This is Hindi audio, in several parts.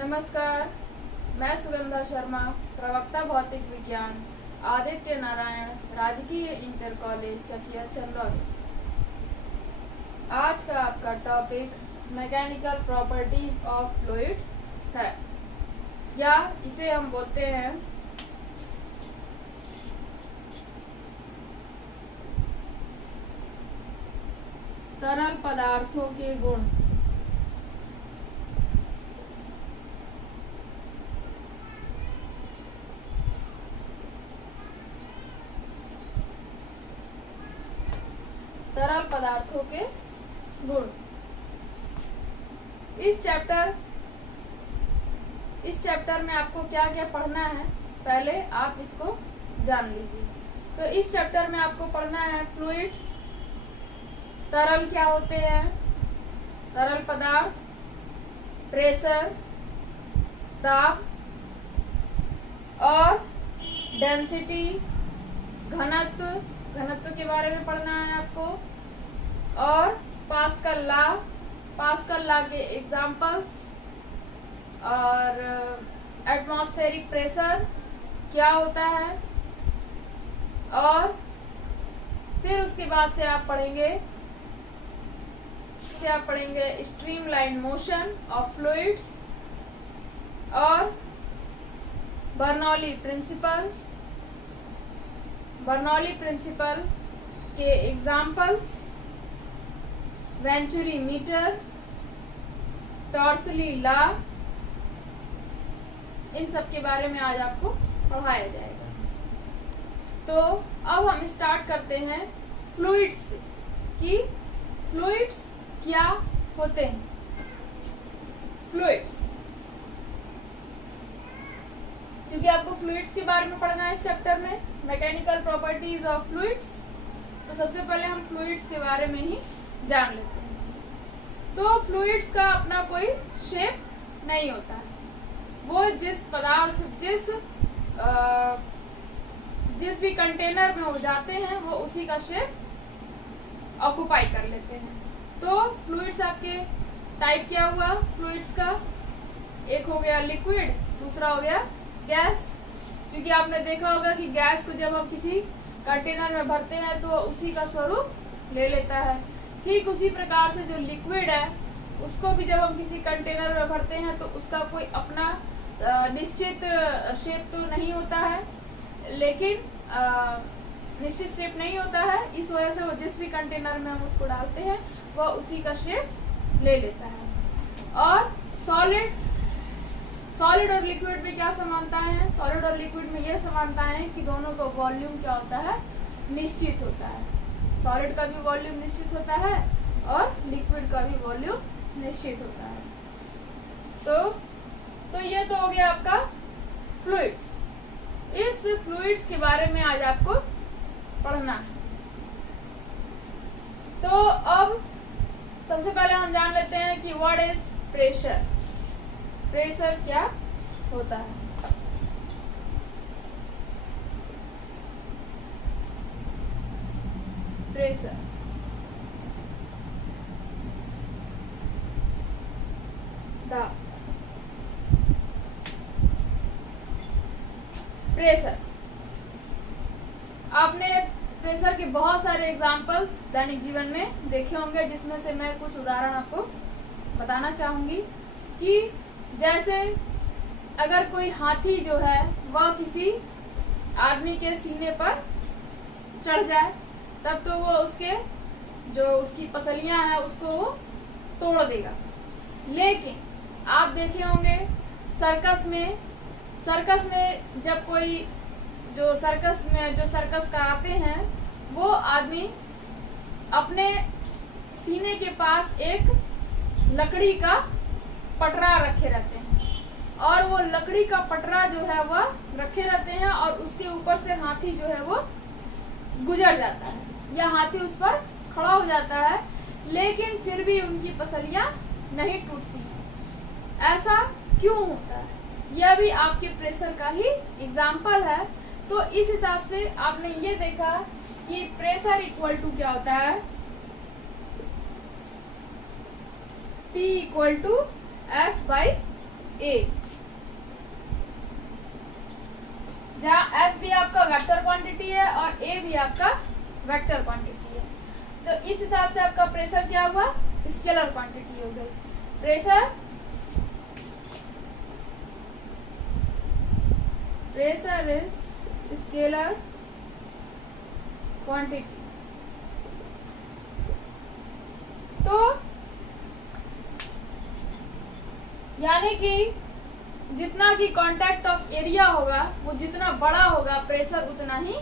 नमस्कार, मैं सुगंधा शर्मा, प्रवक्ता भौतिक विज्ञान, आदित्य नारायण राजकीय इंटर कॉलेज चकिया चंदौली। आज का आपका topic mechanical properties of fluids है, या इसे हम बोलते हैं तरल पदार्थों के गुण। तरल पदार्थों के गुण। इस चैप्टर में आपको क्या क्या पढ़ना है, पहले आप इसको जान लीजिए। तो इस चैप्टर में आपको पढ़ना है फ्लूइड्स, तरल क्या होते हैं, तरल पदार्थ, प्रेशर, दाब और डेंसिटी, घनत्व के बारे में पढ़ना है आपको, और पास्कल लॉ के एग्जाम्पल्स, और एटमॉस्फेरिक प्रेशर क्या होता है, और फिर उसके बाद से आप पढ़ेंगे स्ट्रीमलाइन मोशन ऑफ फ्लूइड्स और बर्नौली प्रिंसिपल के एग्जाम्पल्स, वेंचुरी मीटर, टॉर्सली लॉ, इन सब के बारे में आज आपको पढ़ाया जाएगा। तो अब हम स्टार्ट करते हैं फ्लूइड्स से, कि फ्लूइड्स क्या होते हैं। फ्लूइड्स, क्योंकि आपको फ्लूइड्स के बारे में पढ़ना है इस चैप्टर में, मैकेनिकल प्रॉपर्टीज ऑफ फ्लूइड्स, तो सबसे पहले हम फ्लूइड्स के बारे में ही जान लेते हैं। तो फ्लूइड्स का अपना कोई शेप नहीं होता है, वो जिस भी कंटेनर में हो जाते हैं वो उसी का शेप ऑक्युपाई कर लेते हैं। तो फ्लूइड्स आपके टाइप क्या हुआ फ्लूइड्स का, एक हो गया लिक्विड, दूसरा हो गया गैस। क्योंकि आपने देखा होगा कि गैस को जब हम किसी कंटेनर में भरते हैं तो उसी का स्वरूप ले लेता है। ठीक उसी प्रकार से जो लिक्विड है उसको भी जब हम किसी कंटेनर में भरते हैं तो उसका कोई अपना निश्चित शेप तो नहीं होता है, लेकिन निश्चित शेप नहीं होता है, इस वजह से वो जिस भी कंटेनर में हम उसको डालते हैं वह उसी का शेप ले लेता है। और सॉलिड और लिक्विड में क्या समानताएं हैं, सॉलिड और लिक्विड में यह समानताएं हैं कि दोनों का वॉल्यूम क्या होता है, निश्चित होता है। सॉलिड का भी वॉल्यूम निश्चित होता है और लिक्विड का भी वॉल्यूम निश्चित होता है। तो ये तो हो गया आपका फ्लूइड्स। इस फ्लूइड्स के बारे में आज आपको पढ़ना है। तो अब सबसे पहले हम जान लेते हैं कि व्हाट इज प्रेशर। प्रेशर क्या होता है। प्रेशर प्रेशर, आपने प्रेशर के बहुत सारे एग्जाम्पल्स दैनिक जीवन में देखे होंगे, जिसमें से मैं कुछ उदाहरण आपको बताना चाहूंगी। कि जैसे अगर कोई हाथी जो है वह किसी आदमी के सीने पर चढ़ जाए, तब तो वो उसकी पसलियां हैं उसको वो तोड़ देगा। लेकिन आप देखे होंगे सर्कस में जब कोई जो सर्कस कराते हैं वो आदमी अपने सीने के पास एक लकड़ी का पटरा रखे रहते हैं, और वो लकड़ी का पटरा जो है वह रखे रहते हैं, और उसके ऊपर से हाथी जो है वो गुजर जाता है या हाथी उस पर खड़ा हो जाता है, लेकिन फिर भी उनकी पसलियां नहीं टूटती। ऐसा क्यों होता है? यह भी आपके प्रेशर का ही एग्जाम्पल है। तो इस हिसाब से आपने ये देखा कि प्रेशर इक्वल टू क्या होता है, P equal to F by A, जहाँ एफ भी आपका वेक्टर क्वांटिटी है और ए भी आपका वेक्टर क्वांटिटी है। तो इस हिसाब से आपका प्रेशर क्या हुआ, स्केलर क्वांटिटी हो गई। Pressure is scalar quantity. तो यानी कि जितना कि कांटेक्ट ऑफ एरिया होगा वो जितना बड़ा होगा प्रेशर उतना ही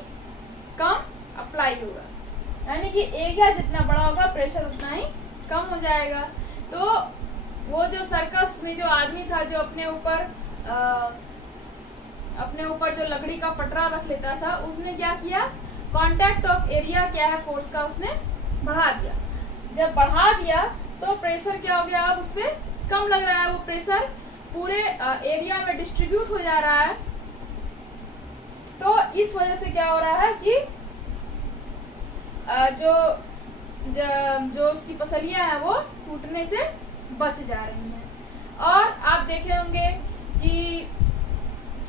कम अप्लाई होगा, यानी कि एरिया जितना बड़ा होगा प्रेशर उतना ही कम हो जाएगा। तो वो जो सर्कस में जो आदमी था जो अपने ऊपर जो लकड़ी का पटरा रख लेता था, उसने क्या किया, कांटेक्ट ऑफ एरिया क्या है फोर्स का, उसने बढ़ा दिया। जब बढ़ा दिया तो प्रेशर क्या हो गया, अब उस पर कम लग रहा है, वो प्रेशर पूरे एरिया में डिस्ट्रीब्यूट हो जा रहा है। तो इस वजह से क्या हो रहा है कि जो उसकी पसलियां हैं वो टूटने से बच जा रही हैं। और आप देखे होंगे कि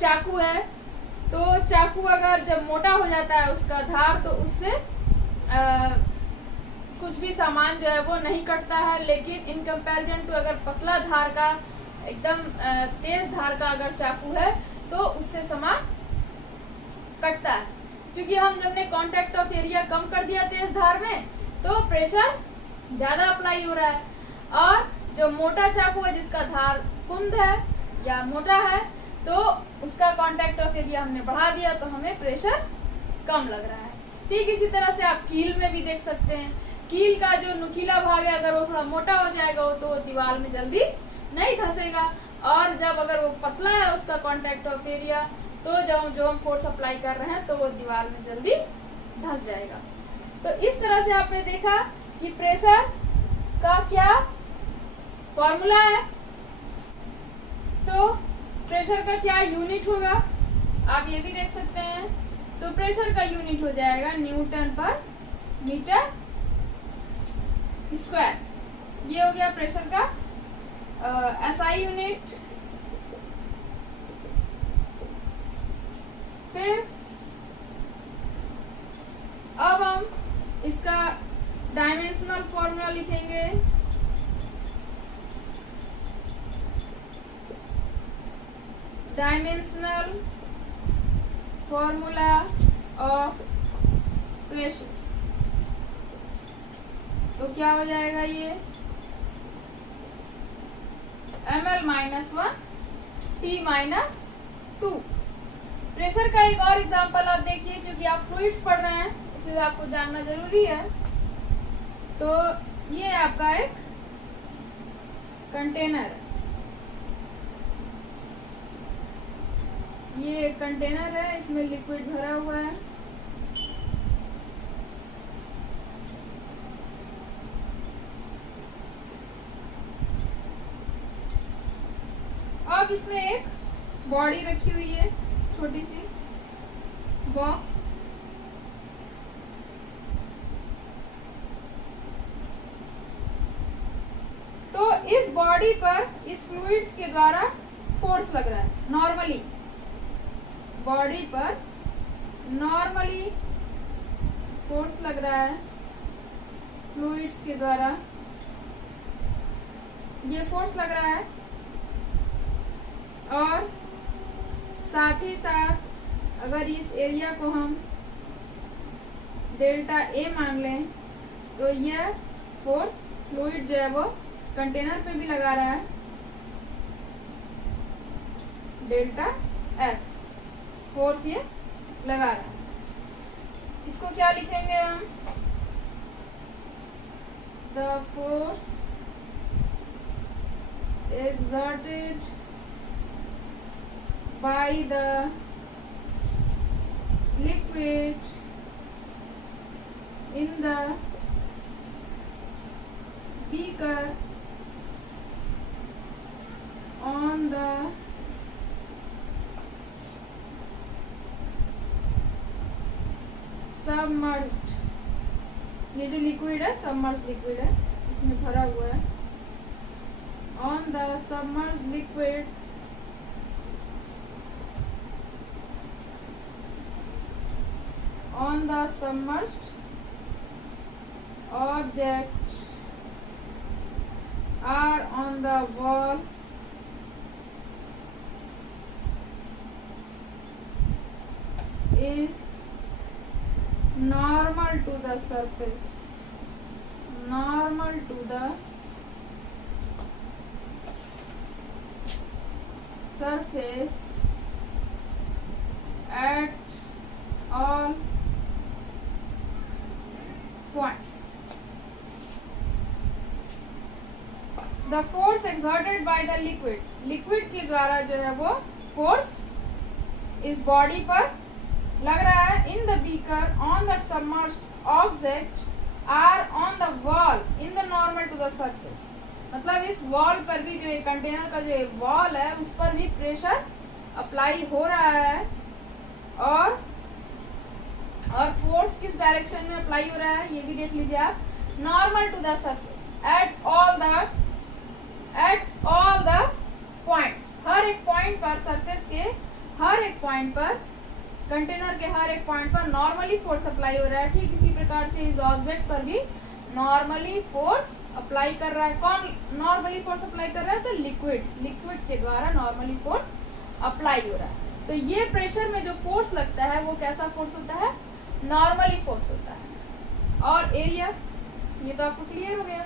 चाकू है, तो चाकू अगर जब मोटा हो जाता है उसका धार, तो उससे कुछ भी सामान जो है वो नहीं कटता है। लेकिन इन कंपैरिजन टू अगर पतला धार का, एकदम तेज धार का अगर चाकू है तो उससे सामान कटता है, क्योंकि हमने कांटेक्ट ऑफ एरिया कम कर दिया तेज धार में, तो प्रेशर ज्यादा अप्लाई हो रहा है। और जो मोटा चाकू है जिसका धार कुंद है या मोटा है, तो उसका कांटेक्ट ऑफ एरिया हमने बढ़ा दिया तो हमें प्रेशर कम लग रहा है। ठीक इसी तरह से आप कील में भी देख सकते हैं, कील का जो नुकीला भाग है अगर वो थोड़ा मोटा हो जाएगा तो वो दीवार में जल्दी नहीं धंसेगा, और जब अगर वो पतला है उसका कांटेक्ट ऑफ एरिया, तो जब जो हम फोर्स अप्लाई कर रहे हैं तो वो दीवार में जल्दी धंस जाएगा। तो इस तरह से आपने देखा कि प्रेशर का क्या फॉर्मूला है। तो प्रेशर का क्या यूनिट होगा, आप ये भी देख सकते हैं। तो प्रेशर का यूनिट हो जाएगा न्यूटन पर मीटर स्क्वायर। ये हो गया प्रेशर का एसआई यूनिट। फिर अब हम इसका डायमेंशनल फॉर्मूला लिखेंगे। डायमेंशनल फॉर्मूला ऑफ प्रेशर, तो क्या हो जाएगा ये ml-1 T-2। प्रेशर का एक और एग्जांपल आप देखिए, क्योंकि आप फ्लूइड्स पढ़ रहे हैं इसलिए आपको जानना जरूरी है। तो ये आपका एक कंटेनर, ये एक कंटेनर है, इसमें लिक्विड भरा हुआ है। अब इसमें एक बॉडी रखी हुई है, छोटी सी बॉक्स। तो इस बॉडी पर इस फ्लूइड्स के द्वारा फोर्स लग रहा है। नॉर्मली बॉडी पर नॉर्मली फोर्स लग रहा है फ्लूइड्स के द्वारा, ये फोर्स लग रहा है। और साथ ही साथ अगर इस एरिया को हम डेल्टा ए मान लें, तो यह फोर्स फ्लूइड जो है वो कंटेनर पे भी लगा रहा है, डेल्टा एफ फोर्स ये लगा रहा है। इसको क्या लिखेंगे हम, the force exerted by the liquid in the beaker on the submerged, ये जो लिक्विड है सबमर्ज्ड लिक्विड है, इसमें भरा हुआ है, on the submerged liquid on the submerged object are on the wall is normal to the surface, normal to the surface at all points. The force exerted by the liquid, liquid के द्वारा जो है वो फोर्स इस बॉडी पर लग रहा है. In the beaker on the submerged object or on the wall in the normal to the surface. मतलब इस वॉल पर भी, जो कंटेनर का जो वॉल है उस पर भी प्रेशर अप्लाई हो रहा है. और फोर्स किस डायरेक्शन में अप्लाई हो रहा है ये भी देख लीजिए आप. Normal to the surface at all the points, हर एक पॉइंट पर, सरफेस के हर एक पॉइंट पर, कंटेनर के हर एक पॉइंट पर नॉर्मली फोर्स अप्लाई हो रहा है. ठीक इसी प्रकार से इस ऑब्जेक्ट पर भी नॉर्मली फोर्स अप्लाई कर रहा है. कौन नॉर्मली फोर्स अप्लाई कर रहा है? तो लिक्विड के द्वारा नॉर्मली फोर्स अप्लाई हो रहा है. तो ये प्रेशर में जो फोर्स लगता है वो कैसा फोर्स होता है? नॉर्मली फोर्स होता है. और एरिया ये तो आपको क्लियर हो गया.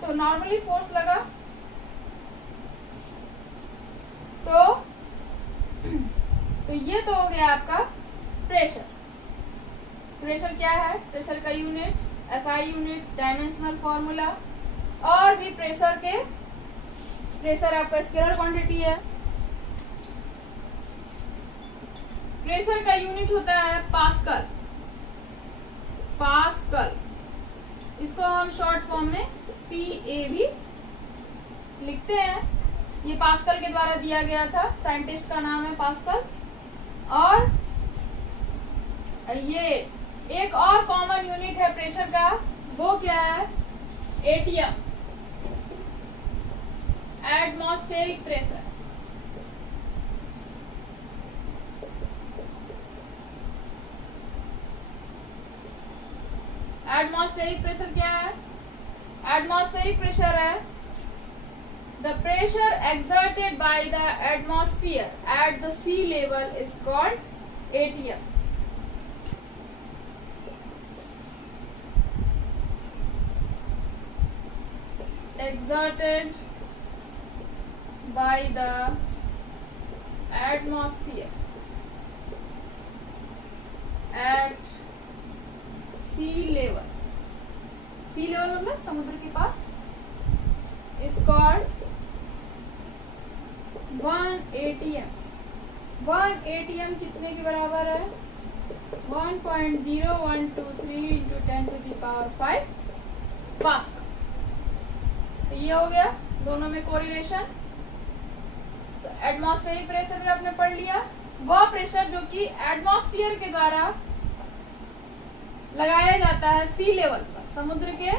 तो नॉर्मली फोर्स लगा तो ये तो हो गया आपका प्रेशर. प्रेशर क्या है? प्रेशर का unit SI unit, dimensional formula. और भी प्रेशर आपका स्केलर क्वांटिटी है. प्रेशर का यूनिट होता है पास्कल. इसको हम शॉर्ट फॉर्म में PA भी लिखते हैं. ये पास्कल के द्वारा दिया गया था. साइंटिस्ट का नाम है पास्कल. और ये एक और कॉमन यूनिट है प्रेशर का, वो क्या है? ATM, atmospheric pressure. Atmospheric pressure क्या है? एटमॉस्फेरिक प्रेशर है the pressure exerted by the atmosphere at the sea level is called ATM. Exerted by the atmosphere at sea level. sea level मतलब समुद्र के पास. is called 1 ATM. 1 ATM कितने के बराबर है? 1.0123 into 10 to the power 5 pascal. तो ये हो गया दोनों में कोरिलेशन. तो एटमॉस्फेरिक प्रेशर भी आपने पढ़ लिया. वह प्रेशर जो कि एटमॉस्फेयर के द्वारा लगाया जाता है सी लेवल पर, समुद्र के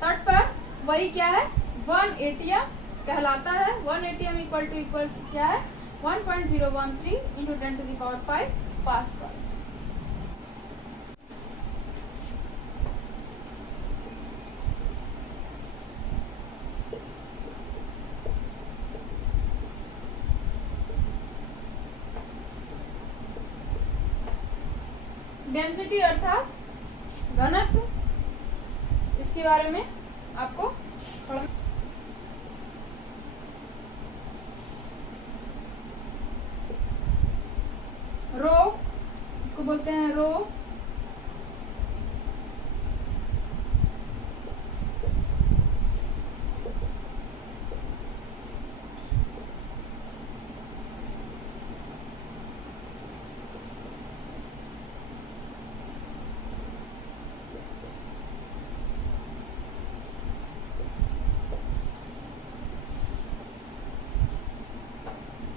तट पर, वही क्या है? 1 ATM कहलाता है. 1 ATM इक्वल टू क्या है? 1.013 into 10 to the power 5 pascal. Density अर्थात घनत्व, इसके बारे में आपको थोड़ा रो, इसको बोलते हैं रो.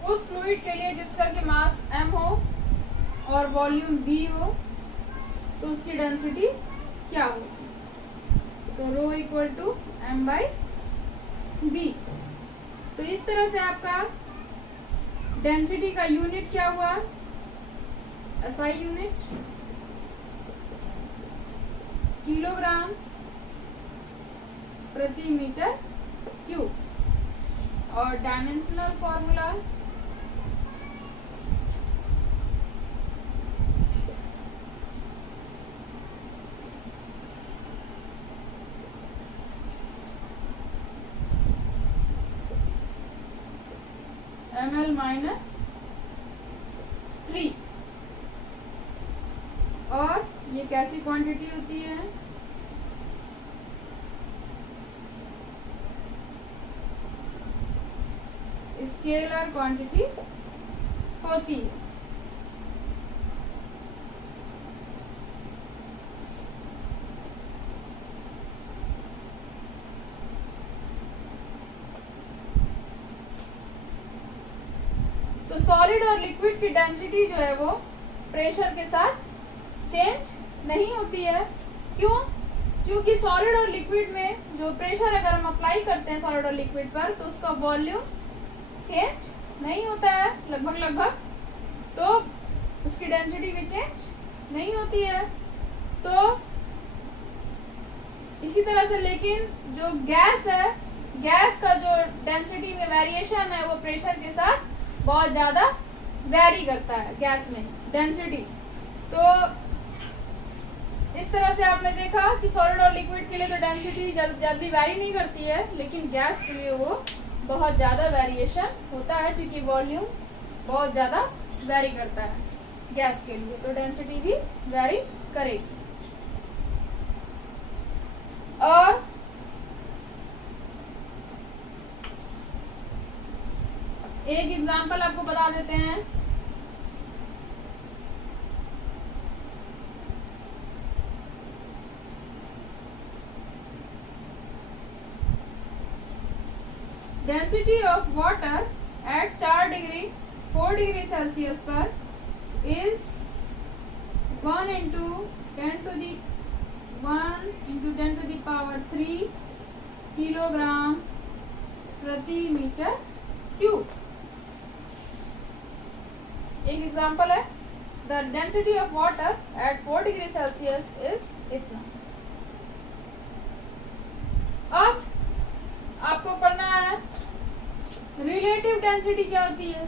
उस फ्लूइड के लिए जिसका कि मास m हो और वॉल्यूम v हो, तो उसकी डेंसिटी क्या होगी? तो रो इक्वल टू m/v. तो इस तरह से आपका डेंसिटी का यूनिट क्या हुआ? SI unit. किलोग्राम प्रति मीटर क्यूब। और डायमेंशनल फॉर्मूला ml माइनस 3। और ये कैसी क्वांटिटी होती है? स्केलर क्वांटिटी होती है। तो सॉलिड और लिक्विड की डेंसिटी जो है वो प्रेशर के साथ चेंज नहीं होती है। क्यों? क्योंकि सॉलिड और लिक्विड में जो प्रेशर अगर हम अप्लाई करते हैं सॉलिड और लिक्विड पर तो उसका वॉल्यूम चेंज नहीं होता है लगभग, तो उसकी डेंसिटी भी चेंज नहीं होती है। तो इसी तरह से लेकिन जो गैस है, गैस का जो डेंसिटी में वेरिएशन है वो प्रेशर के साथ बहुत ज़्यादा वेरी करता है गैस में डेंसिटी। तो इस तरह से आपने देखा कि सॉलिड और लिक्विड के लिए तो डेंसिटी जल्दी वेरी नहीं करती है, लेकिन गैस के लिए वो बहुत ज़्यादा वेरिएशन होता है क्योंकि वॉल्यूम बहुत ज़्यादा वेरी करता है गैस के लिए, तो डेंसिटी भी वेरी करेगी। और एक एग्जांपल आपको बता देते हैं। Density of water at 4 degree Celsius पर is 1 into 10 to the power 3 kilogram प्रति मीटर क्यूब। एक एग्जांपल है, the density of water at 4 degree Celsius is इतना। अब आपको पढ़ना है रिलेटिव डेंसिटी क्या होती है।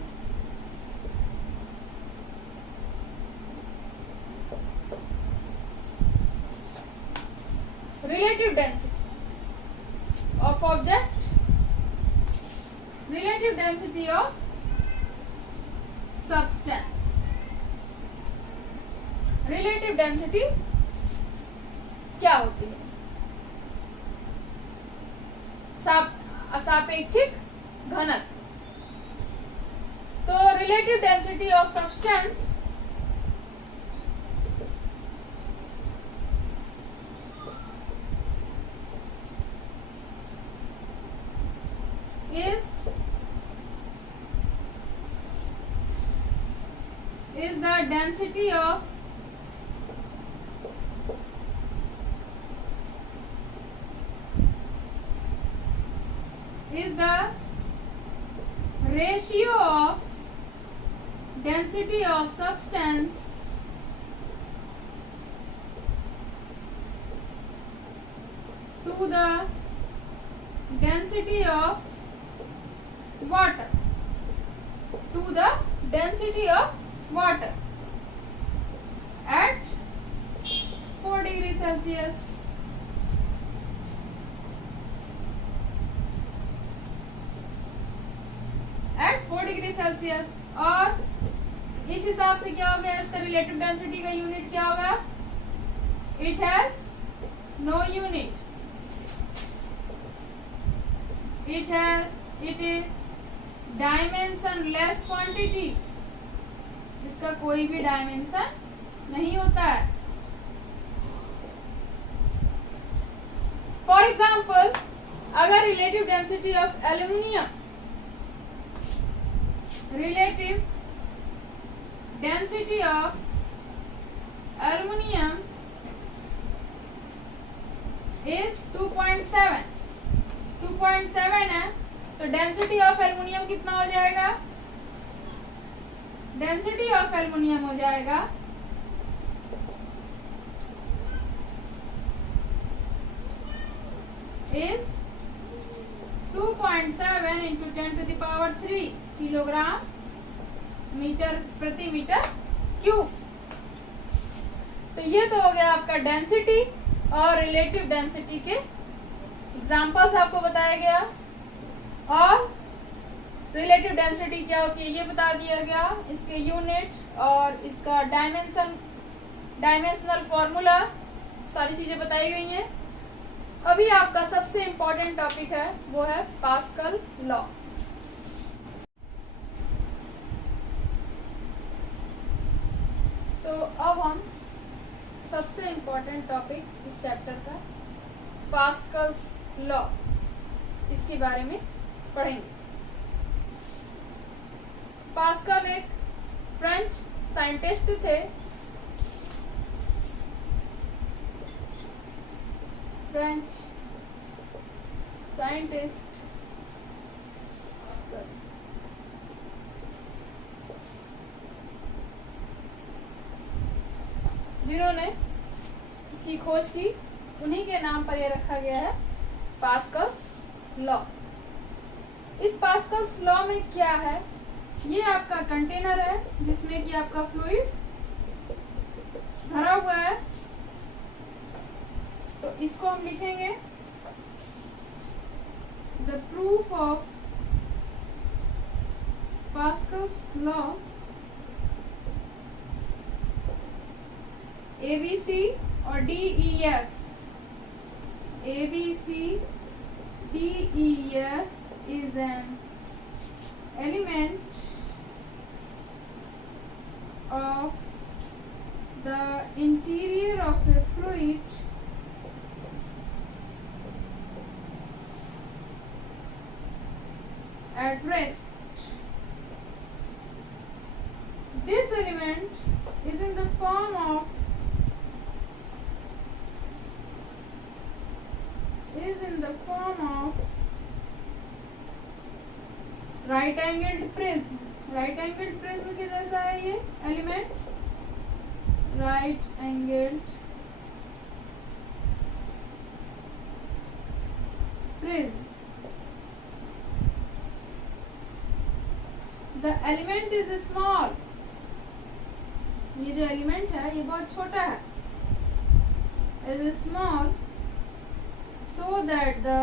Relative density of object, relative density of substance. Relative density क्या होती है? सापेक्षिक घनत्व। तो relative density of substance is the density of is the ratio of density of substance to the density of water, to the density of water at 4 degree Celsius. At 4 degree Celsius. और इस हिसाब से क्या हो गया, इसका रिलेटिव डेंसिटी का यूनिट क्या होगा? It has no unit, it is dimensionless quantity, इसका कोई भी डायमेंशन नहीं होता है। फॉर एग्जाम्पल, अगर relative density of aluminium, relative density of aluminium is 2.7 है, तो डेंसिटी ऑफ एल्यूमिनियम कितना हो जाएगा? डेंसिटी ऑफ एल्यूमिनियम हो जाएगा is 2.7 into 10 to the power 3 kilogram metre प्रति मीटर क्यूब। तो ये तो हो गया आपका डेंसिटी और रिलेटिव डेंसिटी के एग्जांपल्स आपको बताया गया, और रिलेटिव डेंसिटी क्या होती है ये बता दिया गया, इसके यूनिट और इसका डायमेंशनल फॉर्मूला सारी चीजें बताई गई हैं। अभी आपका सबसे इम्पोर्टेंट टॉपिक है वो है पास्कल लॉ। तो अब हम सबसे इम्पोर्टेंट टॉपिक इस चैप्टर का पास्कल्स लॉ, इसके बारे में पढ़ेंगे। पास्कल एक फ्रेंच साइंटिस्ट थे। फ्रेंच साइंटिस्ट जिन्होंने इसकी खोज की, उन्हीं के नाम पर यह रखा गया है पास्कल्स लॉ। इस पास्कल्स लॉ में क्या है, ये आपका कंटेनर है जिसमें कि आपका फ्लूइड भरा हुआ है। तो इसको हम लिखेंगे the proof of Pascal's law, ABC और DEF, ABC DEF is an element of the interior of a fluid at rest. This element is in the form of right angled prism. Right angled prism के जैसा है ये element, right angled prism. The element is small, ये जो एलिमेंट है ये बहुत छोटा है, is small so that the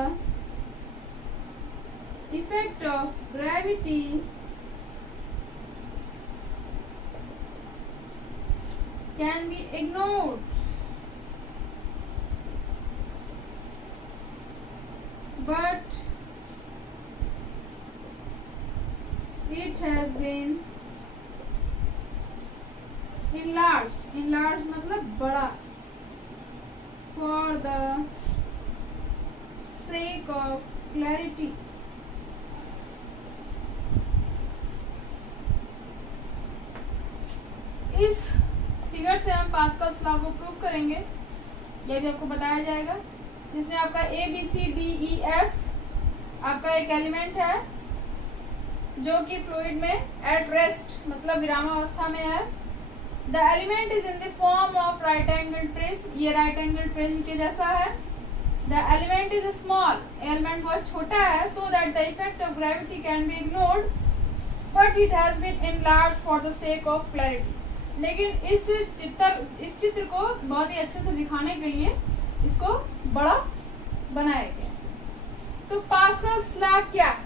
effect of gravity can be ignored, but it has been enlarged, enlarged मतलब बड़ा, for the sake of clarity। इस फिगर से हम पास्कल्स लॉ को प्रूव करेंगे, ये भी आपको बताया जाएगा, जिसमें आपका ABCDEF आपका एक एलिमेंट है जो कि फ्लूइड में एट रेस्ट मतलब विरामावस्था में है। The element is in the form of right angled prism, ये राइट एंगल्ड प्रिज्म के जैसा है। The element is small, element बहुत छोटा है, so that the effect of gravity can be ignored, but it has been enlarged for the sake of clarity। लेकिन इस चित्र को बहुत ही अच्छे से दिखाने के लिए इसको बड़ा बनाया गया। तो पास्कल्स लॉ क्या है,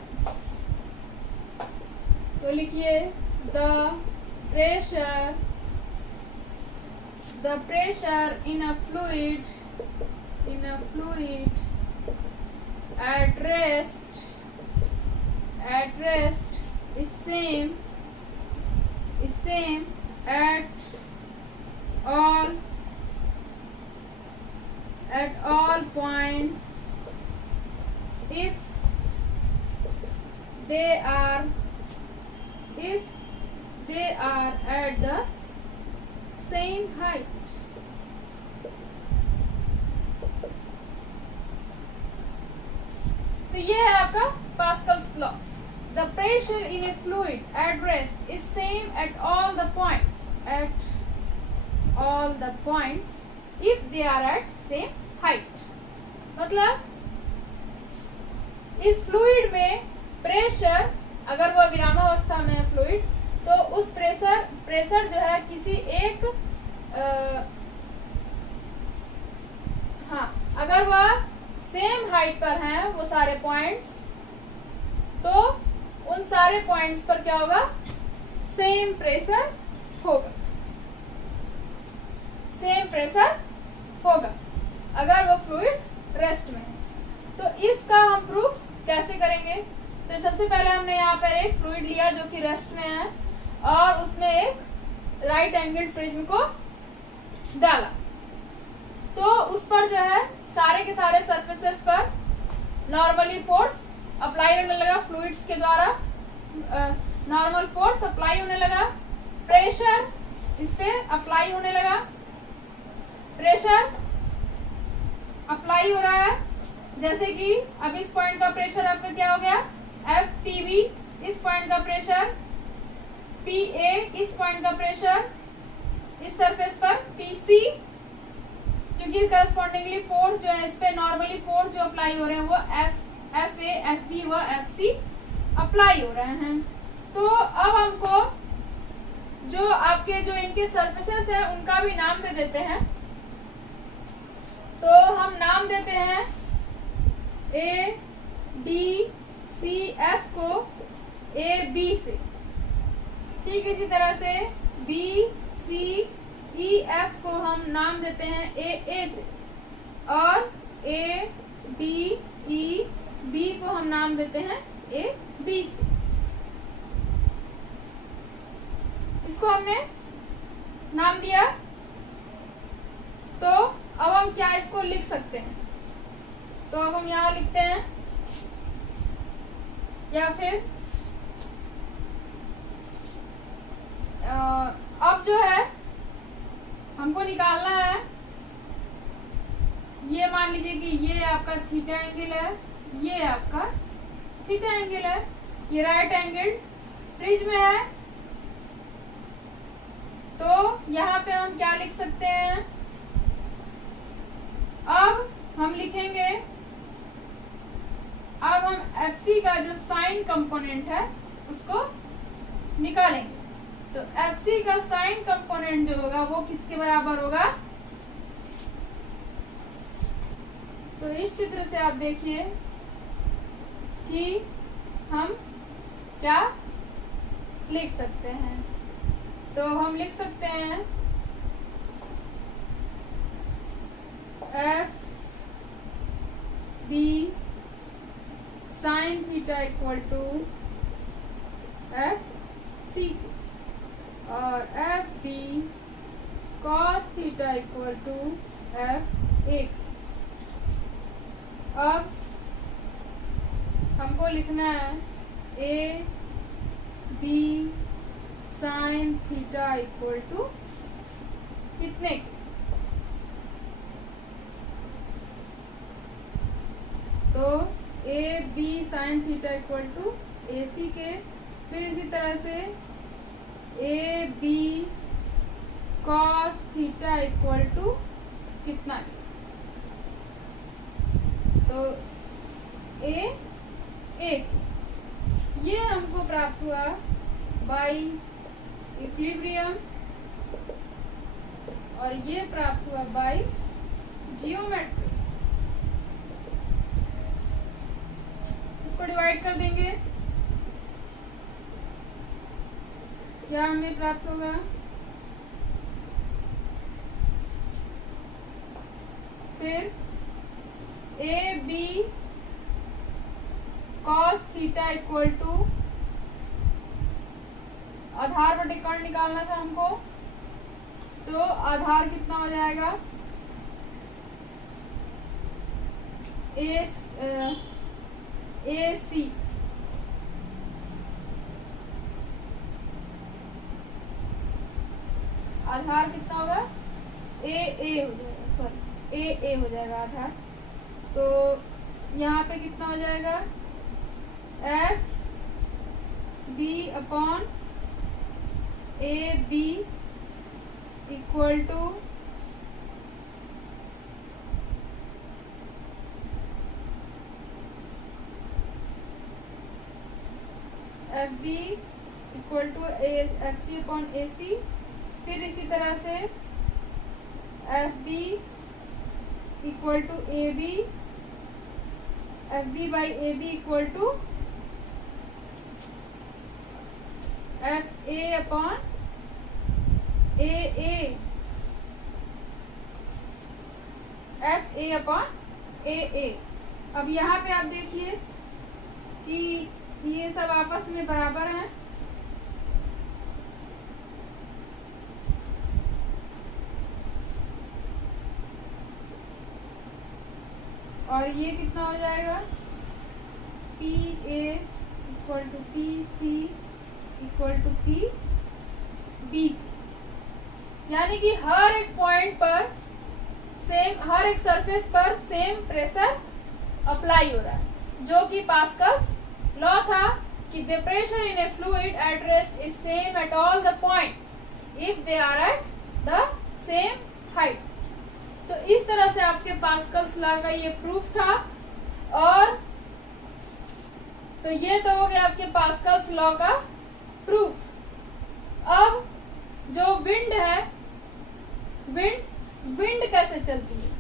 तो लिखिए the pressure in a fluid at rest is same at all points if they are at the same height। तो ये है आपका Pascal's law. The pressure in a fluid at rest is same at all the points if they are at same height. मतलब इस फ्लूइड में प्रेशर, अगर वह विरामावस्था में है फ्लूइड, तो उस प्रेशर जो है किसी एक अगर वह सेम हाइट पर हैं वो सारे पॉइंट्स, तो उन सारे पॉइंट्स पर क्या होगा, सेम प्रेशर होगा, सेम प्रेशर होगा अगर वो फ्लूइड रेस्ट में है। तो इसका हम प्रूफ कैसे करेंगे? तो सबसे पहले हमने यहाँ पर एक फ्लूइड लिया जो कि रेस्ट में है और उसमें एक राइट एंगल प्रिज्म को डाला, तो उस पर जो है सारे के सारे सरफेसेस पर नॉर्मली फोर्स अप्लाई होने लगा, फ्लूइड्स के द्वारा नॉर्मल फोर्स अप्लाई होने लगा, प्रेशर इस पे अप्लाई होने लगा, प्रेशर अप्लाई हो रहा है। जैसे कि अब इस पॉइंट का प्रेशर आपका क्या हो गया, FPB, इस पॉइंट का प्रेशर PA, इस पॉइंट का प्रेशर इस सरफेस पर PC, क्योंकि करस्पॉन्डिंगली फोर्स जो है इस पे नॉर्मली फोर्स जो अप्लाई हो रहे हैं वो FA, FB व FC अप्लाई हो रहे हैं। तो अब हमको जो आपके जो इनके सरफेसेस हैं उनका भी नाम दे देते हैं। तो हम नाम देते हैं A, B, C, F को A, B से, ठीक इसी तरह से B, C, E, F को हम नाम देते हैं A, A से, और A, D, E, B को हम नाम देते हैं A, B से। इसको हमने नाम दिया, तो अब हम क्या इसको लिख सकते हैं? तो अब हम यहाँ लिखते हैं, या फिर अब जो है हमको निकालना है, ये मान लीजिए कि ये आपका थीटा एंगल है, ये आपका थीटा एंगल है, ये राइट एंगल प्रिज्म है। तो यहाँ पे हम क्या लिख सकते हैं? अब हम लिखेंगे, अब हम FC का जो साइन कंपोनेंट है उसको निकालेंगे। तो FC का साइन कंपोनेंट जो होगा वो किसके बराबर होगा? तो इस चित्र से आप देखिए कि हम क्या लिख सकते हैं। तो हम लिख सकते हैं FB sine theta equal to FC और FB cos theta equal to FA। अब हमको लिखना है AB sine theta equal to कितने के? तो AB sine theta equal to AC के, फिर इसी तरह से AB cos theta equal to कितना? तो A ये हमको प्राप्त हुआ बाई इक्विलिब्रियम, और ये प्राप्त हुआ बाई जियोमेट्री। इसको डिवाइड कर देंगे, क्या हमें प्राप्त होगा? फिर AB cos theta equal to, आधार बटे कर्ण निकालना था हमको, तो आधार कितना हो जाएगा? AC आधार कितना होगा? AA हो जाएगा, सॉरी AA हो जाएगा आधार। तो यहाँ पे कितना हो जाएगा? FB upon AB equal to F B equal to F C upon A C. फिर इसी तरह से F B equal to A B, F B by A B equal to F A upon A A, F A upon A A. अब यहाँ पे आप देखिए कि ये सब आपस में बराबर हैं, और ये कितना हो जाएगा, P A equal to P C equal to P B. यानी कि हर एक पॉइंट पर सेम, हर एक सरफेस पर सेम प्रेशर अप्लाई हो रहा है, जो कि पास्कल्स लॉ था कि the pressure in a fluid at rest is same at all the points if they are at the same height. तो इस तरह से आपके पास्कल्स लॉ का ये प्रूफ था। और तो ये तो हो गया आपके पास्कल्स लॉ का प्रूफ। अब जो विंड है, विंड कैसे चलती है?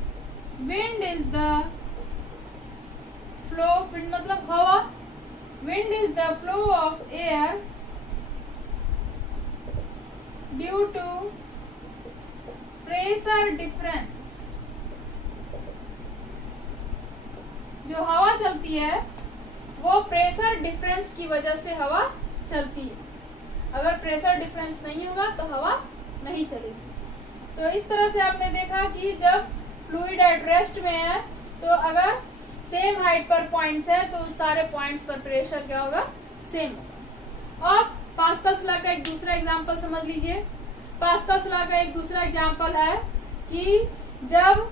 Wind is the flow, wind मतलब हवा, wind is the flow of air due to pressure difference. जो हवा चलती है वो प्रेशर डिफरेंस की वजह से हवा चलती है। अगर प्रेशर डिफरेंस नहीं होगा तो हवा नहीं चलेगी। तो इस तरह से आपने देखा कि जब फ्लूइड एट रेस्ट में है तो अगर सेम हाइट पर पॉइंट्स है तो सारे पॉइंट्स पर प्रेशर क्या होगा, सेम होगा। अब पास्कल्स लॉ का एक दूसरा एग्जांपल समझ लीजिए। पास्कल्स लॉ का एक दूसरा एग्जांपल है कि जब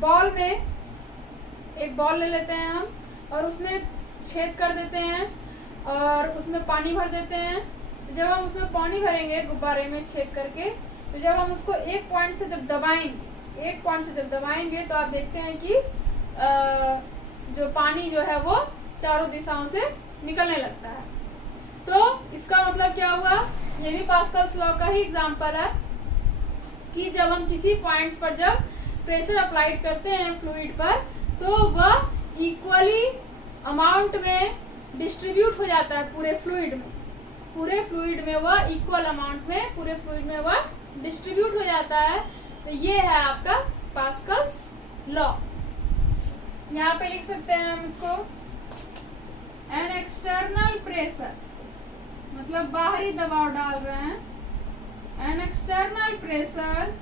बॉल में एक बॉल ले लेते हैं हम और उसमें छेद कर देते हैं और उसमें पानी भर देते हैं। तो जब हम उसमें पानी भरेंगे गुब्बारे में छेद करके, तो जब हम उसको एक पॉइंट से जब दबाएंगे तो आप देखते हैं कि जो पानी जो है वो चारों दिशाओं से निकलने लगता है। तो इसका मतलब क्या हुआ, ये भी पास्कल्स लॉ का ही एग्जांपल है कि जब हम किसी पॉइंट्स पर जब प्रेशर अप्लाइड करते हैं फ्लूइड पर तो वह इक्वली अमाउंट में डिस्ट्रीब्यूट हो जाता है पूरे फ्लूइड में वह इक्वल अमाउंट में पूरे फ्लूइड में वह डिस्ट्रीब्यूट हो जाता है। तो ये है आपका पास्कल्स लॉ। यहाँ पे लिख सकते हैं हम इसको, एन एक्सटर्नल प्रेशर मतलब बाहरी दबाव डाल रहे हैं, an external pressure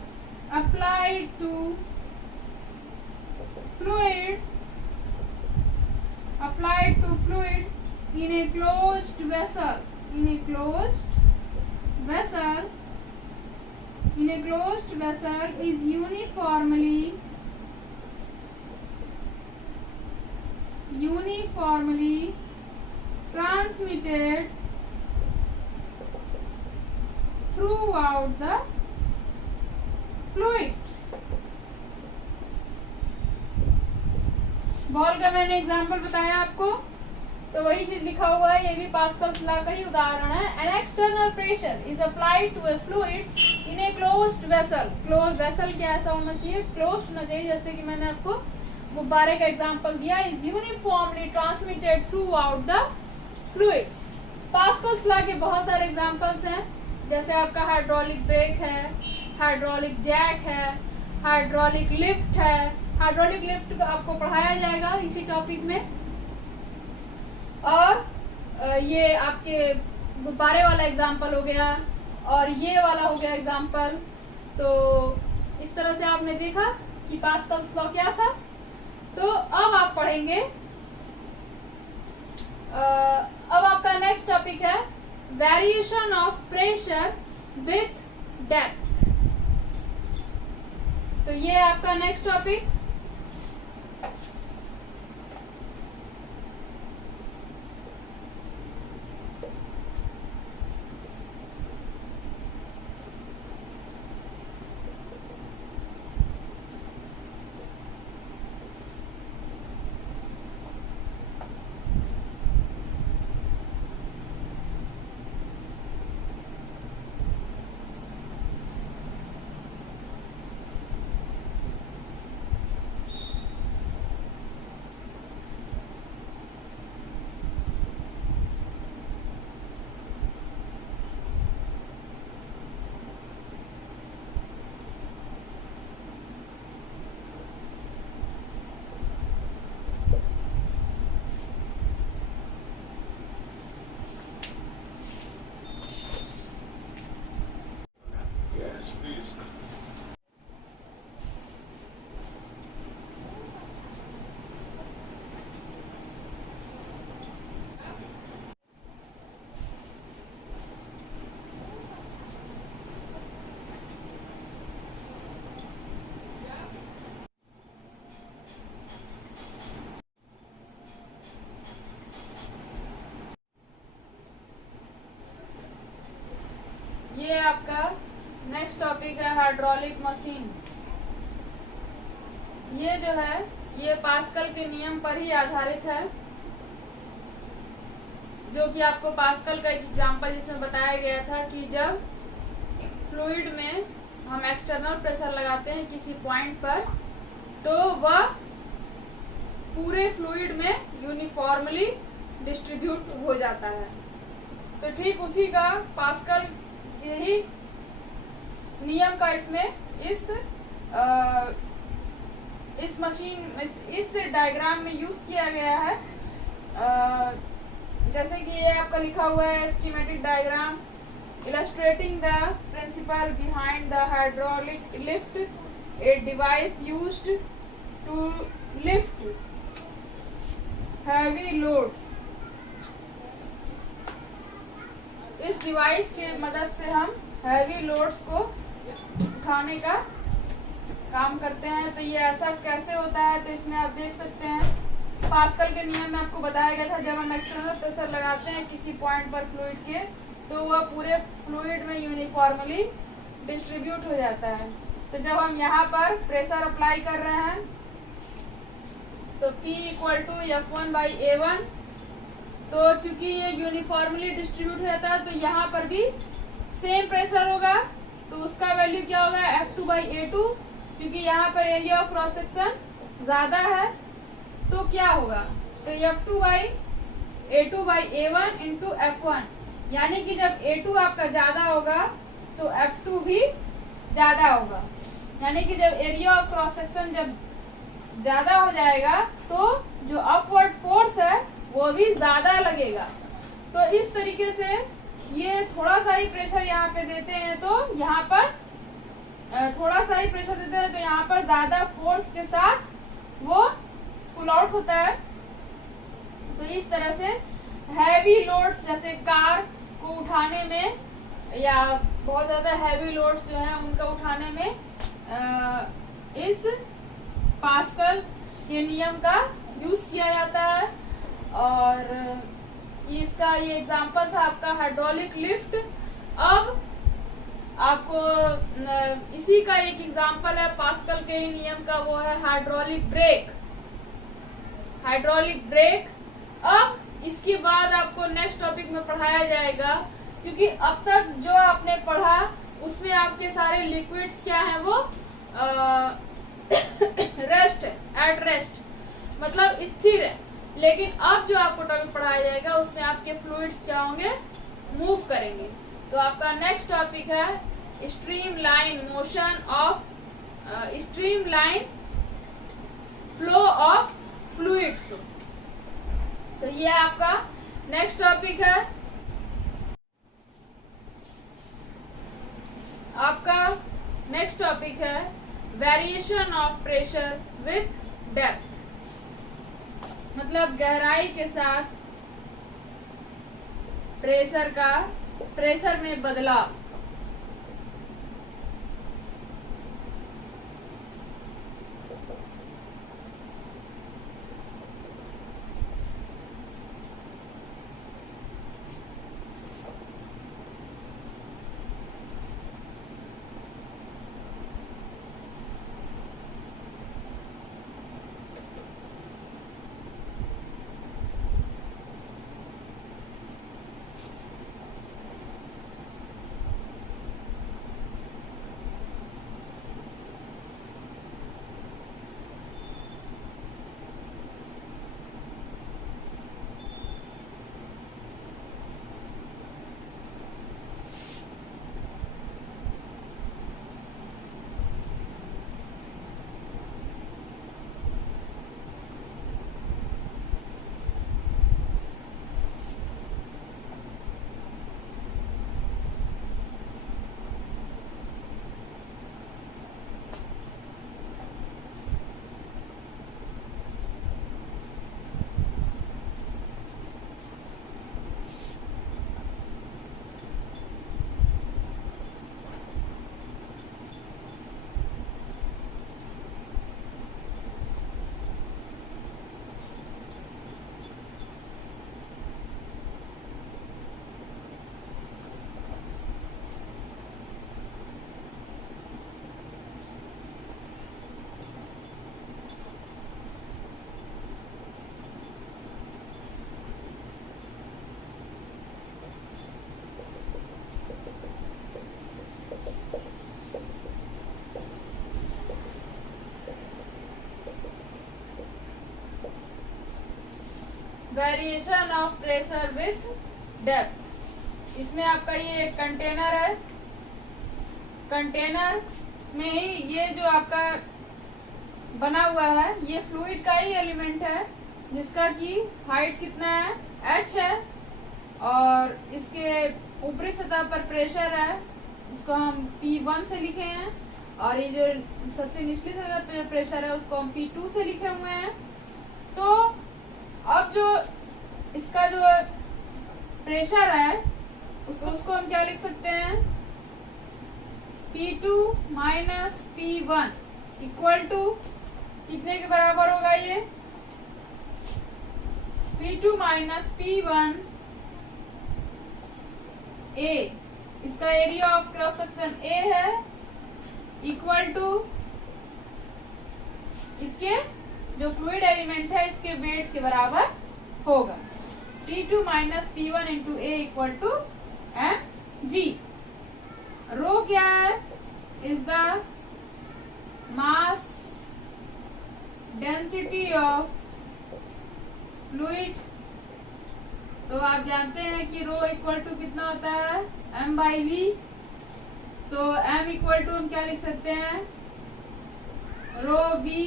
applied to fluid in a closed vessel is uniformly transmitted throughout the fluid। Ball का मैंने एग्जांपल बताया आपको, तो वही चीज लिखा हुआ है, ये भी पास्कल्स लॉ का ही उदाहरण है। An external pressure is applied to a fluid in a closed vessel. Closed vessel क्या ऐसा होना चाहिए, क्लोज्ड होना चाहिए। जैसे कि मैंने आपको गुब्बारे का एग्जांपल दिया, is uniformly transmitted throughout the fluid. Pascal's law के बहुत सारे एग्जांपल्स हैं, जैसे आपका हाइड्रोलिक ब्रेक है, हाइड्रोलिक जैक है, हाइड्रोलिक लिफ्ट है। हाइड्रोलिक लिफ्ट आपको पढ़ाया जाएगा इसी टॉपिक में। और ये आपके गुब्बारे वाला एग्जांपल हो गया और ये वाला हो गया एग्जांपल। तो इस तरह से आपने देखा कि पास्कल्स लॉ क्या था। तो अब आप पढ़ेंगे, अब आपका नेक्स्ट टॉपिक है variation of pressure with depth. तो ये आपका नेक्स्ट टॉपिक। आपका नेक्स्ट टॉपिक है हाइड्रोलिक मशीन। ये जो है ये पास्कल के नियम पर ही आधारित है, जो कि आपको पास्कल का एक एग्जाम्पल जिसमें बताया गया था कि जब फ्लूइड में हम एक्सटर्नल प्रेशर लगाते हैं किसी पॉइंट पर तो वह पूरे फ्लूइड में यूनिफॉर्मली डिस्ट्रीब्यूट हो जाता है। तो ठीक उसी का पास्कल यही नियम का इसमें इस डायग्राम में यूज किया गया है। जैसे कि ये आपका लिखा हुआ है schematic diagram illustrating the principle behind the hydraulic lift, a device used to lift heavy loads। इस डिवाइस के मदद से हम हैवी लोड्स को उठाने का काम करते हैं। तो ये ऐसा कैसे होता है, तो इसमें आप देख सकते हैं पास्कल के नियम में आपको बताया गया था जब हम एक्सटर्नल प्रेशर लगाते हैं किसी पॉइंट पर फ्लूइड के तो वह पूरे फ्लूइड में यूनिफॉर्मली डिस्ट्रीब्यूट हो जाता है। तो जब हम यहाँ पर प्रेशर अप्लाई कर रहे हैं तो P = F1/A1, तो क्योंकि ये यूनिफॉर्मली डिस्ट्रीब्यूट हो जाता है तो यहाँ पर भी सेम प्रेशर होगा, तो उसका वैल्यू क्या होगा F2/A2, क्योंकि यहाँ पर एरिया ऑफ क्रॉस सेक्शन ज़्यादा है तो क्या होगा, तो F2/A2/A1 × F1, यानी कि जब A2 आपका ज़्यादा होगा तो F2 भी ज़्यादा होगा, यानी कि जब एरिया ऑफ क्रॉस सेक्शन जब ज़्यादा हो जाएगा तो जो अपवर्ड फोर्स है वो भी ज़्यादा लगेगा। तो इस तरीके से ये थोड़ा सा ही प्रेशर यहाँ पे देते हैं तो यहाँ पर थोड़ा सा ही प्रेशर देते हैं तो यहाँ पर ज़्यादा फोर्स के साथ वो पुल आउट होता है। तो इस तरह से हैवी लोड्स जैसे कार को उठाने में या बहुत ज़्यादा हैवी लोड्स जो है उनका उठाने में इस पास्कल के नियम का यूज किया जाता है। और इसका ये एग्जांपल था आपका हाइड्रोलिक लिफ्ट। अब आपको इसी का एक एग्जांपल है पास्कल के ही नियम का, वो है हाइड्रोलिक ब्रेक। हाइड्रोलिक ब्रेक अब इसके बाद आपको नेक्स्ट टॉपिक में पढ़ाया जाएगा, क्योंकि अब तक जो आपने पढ़ा उसमें आपके सारे लिक्विड्स क्या हैं वो रेस्ट है, एट रेस्ट, मतलब स्थिर है। लेकिन अब जो आपको टॉपिक पढ़ाया जाएगा उसमें आपके फ्लूइड्स क्या होंगे, मूव करेंगे। तो आपका नेक्स्ट टॉपिक है streamline motion of streamline flow of fluids. तो ये आपका नेक्स्ट टॉपिक है। आपका नेक्स्ट टॉपिक है variation of pressure with depth, मतलब गहराई के साथ प्रेशर में बदलाव। Variation of pressure with depth. इसमें आपका ये एक कंटेनर है, कंटेनर में ही ये जो आपका बना हुआ है ये फ्लूइड का ही एलिमेंट है, जिसका कि हाइट कितना है, h है, और इसके ऊपरी सतह पर प्रेशर है, इसको हम P1 से लिखे हैं, और ये जो सबसे निचली सतह पर प्रेशर है उसको हम P2 से लिखे हुए हैं। तो अब जो इसका जो प्रेशर है उसको हम क्या लिख सकते हैं, P2 minus P1 equal to कितने के बराबर होगा ये, P2 माइनस P1 A, इसका area of cross section A है, इक्वल टू इसके जो फ्लूइड एलिमेंट है इसके वेट के बराबर होगा। P2 minus P1 into A equal to mg। Rho क्या है, is the mass density of fluid. तो आप जानते हैं कि रो इक्वल टू कितना होता है, m बाई वी। तो m इक्वल टू हम क्या लिख सकते हैं, रो v,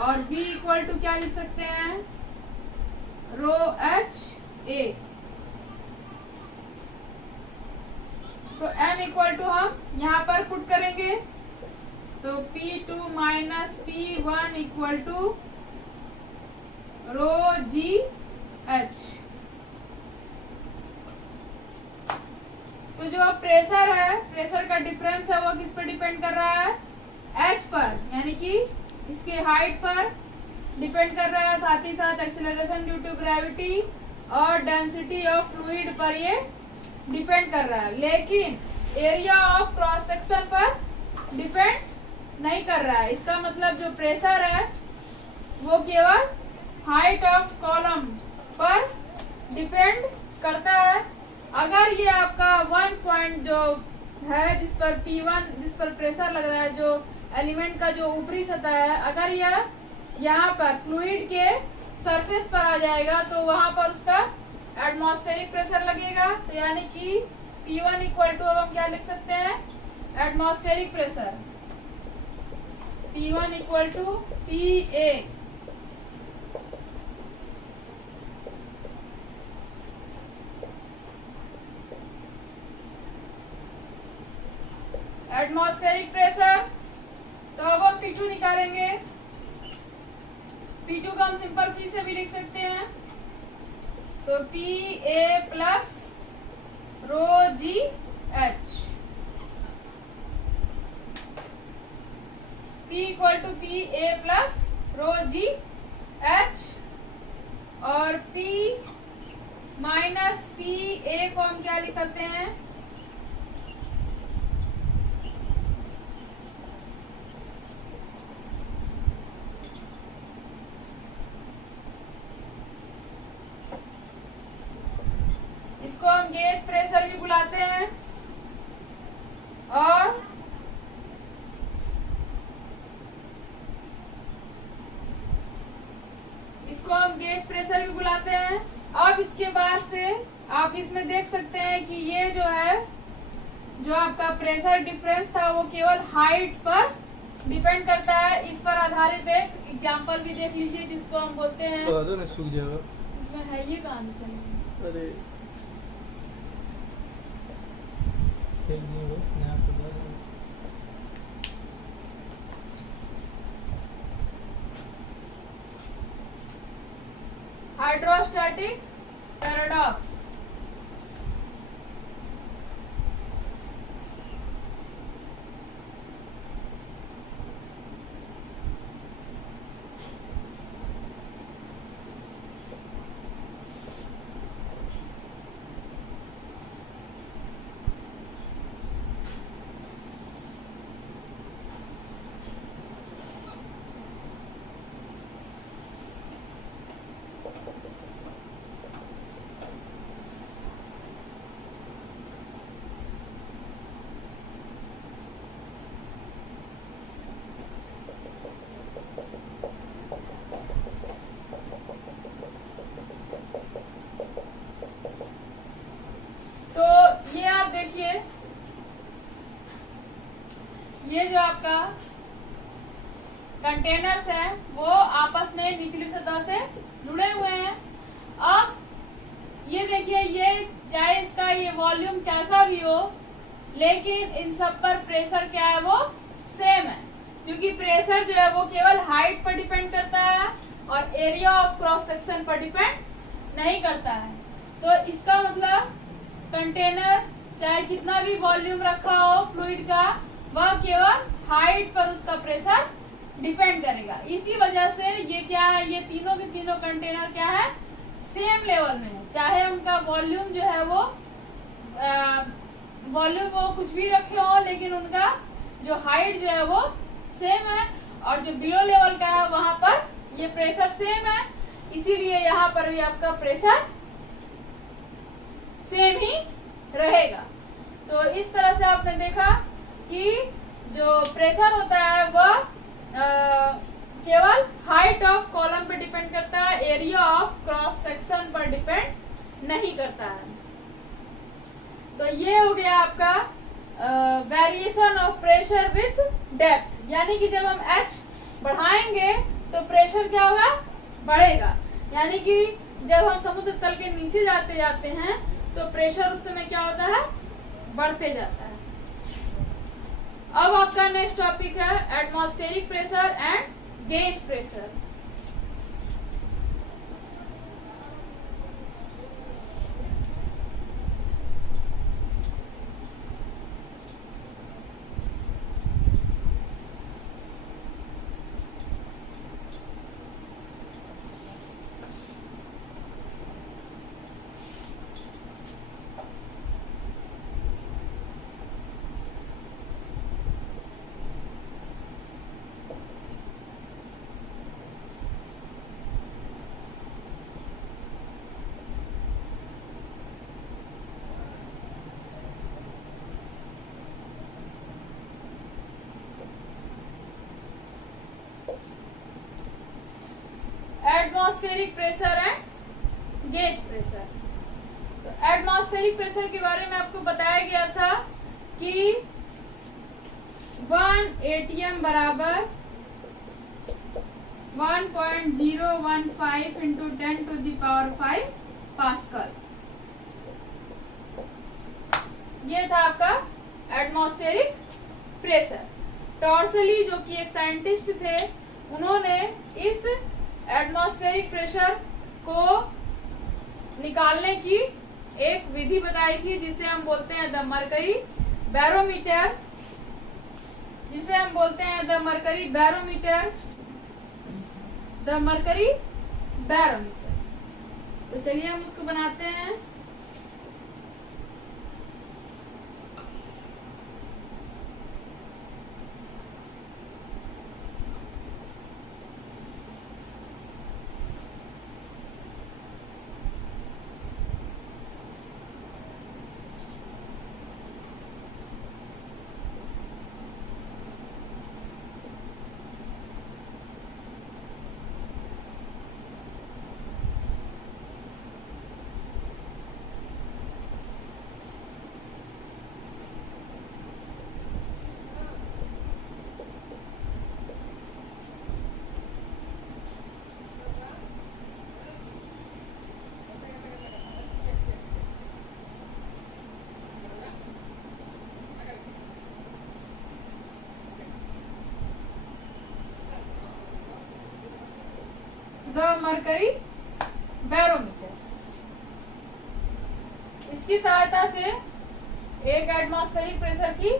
और v इक्वल टू क्या लिख सकते हैं, रो h a। तो m इक्वल टू हम यहाँ पर पुट करेंगे, तो P2 minus P1 equal to rho g h। तो जो प्रेशर है, प्रेशर का डिफरेंस है वो किस पर डिपेंड कर रहा है, h पर, यानी कि इसके हाइट पर डिपेंड कर रहा है, साथ ही साथ एक्सीलरेशन ड्यू टू ग्रेविटी और डेंसिटी ऑफ फ्लूइड पर ये डिपेंड कर रहा है, लेकिन एरिया ऑफ क्रॉस सेक्शन पर डिपेंड नहीं कर रहा है। इसका मतलब जो प्रेशर है वो केवल हाइट ऑफ कॉलम पर डिपेंड करता है। अगर ये आपका 1 पॉइंट जो है जिस पर P1 जिस पर प्रेशर लग रहा है, जो एलिमेंट का जो ऊपरी सतह है, अगर यह यहाँ पर फ्लूइड के सरफेस पर आ जाएगा तो वहां पर उस पर एटमॉस्फेरिक प्रेशर लगेगा। तो यानी कि P1 इक्वल टू अब हम क्या लिख सकते हैं, atmospheric pressure, P1 equal to PA। Atmospheric pressure. तो अब हम P2 निकालेंगे, P2 का हम सिंपल P से भी लिख सकते हैं, तो PA plus rho G H, P equal to PA plus rho G H, और P माइनस PA को हम क्या लिख सकते हैं, इसको हम गेज प्रेशर भी बुलाते हैं, और इसको हम गेज प्रेशर भी बुलाते हैं। अब इसके बाद से आप इसमें देख सकते हैं कि ये जो है, जो आपका प्रेशर डिफरेंस था वो केवल हाइट पर डिपेंड करता है। इस पर आधारित एक एग्जांपल भी देख लीजिए जिसको हम बोलते हैं, सूख जाएगा, इसमें है ये कहां चलेगा, अरे हाइड्रोस्टैटिक पैराडॉक्स। कंटेनर्स हैं वो आपस में निचली सतह से जुड़े हुए हैं। अब ये देखिए, ये चाहे इसका ये वॉल्यूम कैसा भी हो, लेकिन इन सब पर प्रेशर क्या है, वो सेम है, क्योंकि प्रेशर जो है वो केवल हाइट पर डिपेंड करता है और एरिया ऑफ क्रॉस सेक्शन पर डिपेंड नहीं करता है। तो इसका मतलब कंटेनर चाहे कितना भी वॉल्यूम रखा हो फ्लूइड का, वह केवल हाइट पर उसका प्रेशर डिपेंड करेगा। इसी वजह से ये क्या है, ये तीनों के तीनों कंटेनर क्या है, सेम लेवल में है, चाहे उनका वॉल्यूम जो है वो वॉल्यूम वो कुछ भी रखे हो, लेकिन उनका जो हाइट जो है वो सेम है, और जो बिलो लेवल का है वहां पर ये प्रेशर सेम है, इसीलिए यहाँ पर भी आपका प्रेशर सेम ही रहेगा। तो इस तरह से आपने देखा कि जो प्रेशर होता है वह केवल हाइट ऑफ कॉलम पे डिपेंड करता है, एरिया ऑफ क्रॉस सेक्शन पर डिपेंड नहीं करता है। तो ये हो गया आपका variation of pressure with depth, यानी कि जब हम H बढ़ाएंगे तो प्रेशर क्या होगा, बढ़ेगा। यानी कि जब हम समुद्र तल के नीचे जाते जाते हैं तो प्रेशर उस समय क्या होता है, बढ़ते जाता है। अब आपका नेक्स्ट टॉपिक है atmospheric pressure and gauge pressure. Atmospheric pressure and gauge pressure. तो एटमॉस्फेरिक प्रेशर के बारे में आपको बताया गया था कि 1 ATM बराबर 1.015 इंटू 10⁵ पास्कल। ये था आपका एटमॉस्फेरिक प्रेशर। टॉर्सली जो कि एक साइंटिस्ट थे, उन्होंने इस एटमॉस्फेरिक प्रेशर को निकालने की एक विधि बताई थी, जिसे हम बोलते हैं द मरकरी बैरोमीटर, जिसे हम बोलते हैं the mercury barometer, the mercury barometer. तो चलिए हम उसको बनाते हैं। The mercury barometer. इसकी सहायता से एक एटमॉस्फेरिक प्रेशर की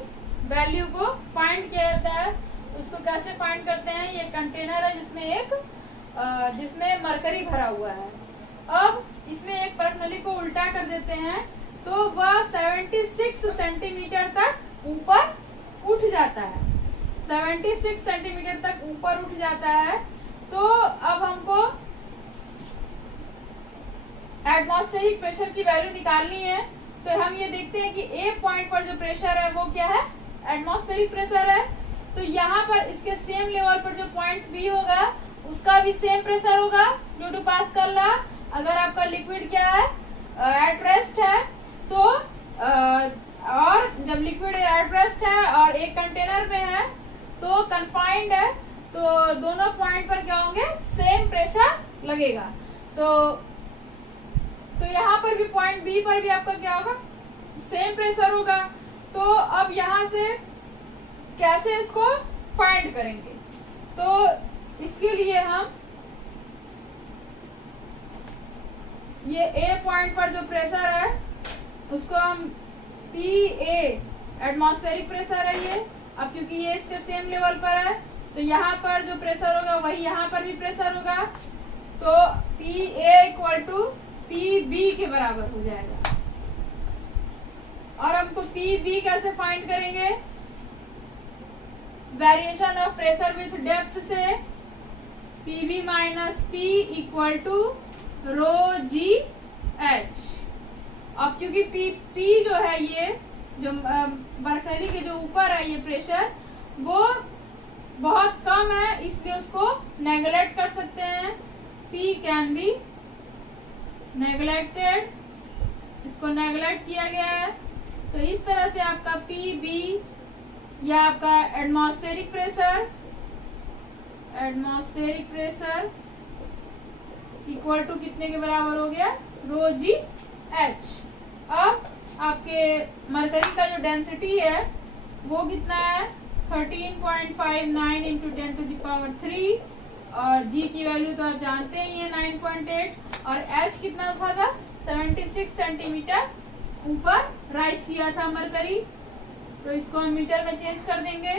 वैल्यू को फाइंड किया जाता है। उसको कैसे फाइंड करते हैं, ये कंटेनर है जिसमें मरकरी भरा हुआ है। अब इसमें एक परखनली को उल्टा कर देते हैं तो वह 76 सेंटीमीटर तक ऊपर उठ जाता है, 76 सेंटीमीटर तक ऊपर उठ जाता है। तो अब हमको एटमॉस्फेरिक प्रेशर की वैल्यू निकालनी है। तो हम ये देखते हैं कि ए पॉइंट पर जो प्रेशर है वो क्या है, एटमॉस्फेरिक प्रेशर है। तो यहाँ पर इसके सेम लेवल पर जो पॉइंट बी होगा उसका भी सेम प्रेशर होगा ड्यू टू पास्कल लॉ। अगर आपका लिक्विड क्या है, एट रेस्ट है, तो और जब लिक्विड एट रेस्ट है और एक कंटेनर में है तो कन्फाइंड है, तो दोनों पॉइंट पर क्या होंगे, सेम प्रेशर लगेगा। तो यहाँ पर भी पॉइंट बी पर भी आपका क्या होगा, सेम प्रेशर होगा। तो अब यहां से कैसे इसको फाइंड करेंगे, तो इसके लिए हम ये ए पॉइंट पर जो प्रेशर है उसको हम पी ए एटमॉस्फेरिक प्रेशर है ये। अब क्योंकि ये इसके सेम लेवल पर है तो यहाँ पर जो प्रेशर होगा वही यहाँ पर भी प्रेशर होगा। तो P A equal to P B के बराबर हो जाएगा। और हमको पी बी कैसे फाइंड करेंगे, variation of pressure with depth से P B minus P equal to rho G H. अब क्योंकि पी जो है ये जो मरकरी के जो ऊपर है ये प्रेशर वो बहुत कम है, इसलिए उसको नेगलेक्ट कर सकते हैं। P कैन बी नेगलेक्टेड, इसको नेगलेक्ट किया गया है। तो इस तरह से आपका पी बी या आपका एटमॉस्फेरिक प्रेशर इक्वल टू कितने के बराबर हो गया, रो जी एच। अब आपके मरकरी का जो डेंसिटी है वो कितना है, 13.59 इंटू 10 टू द पावर 3, और जी की वैल्यू तो आप जानते ही हैं 9.8, और एच कितना था 76 सेंटीमीटर ऊपर राइज किया था मरकरी। तो इसको हम मीटर में चेंज कर देंगे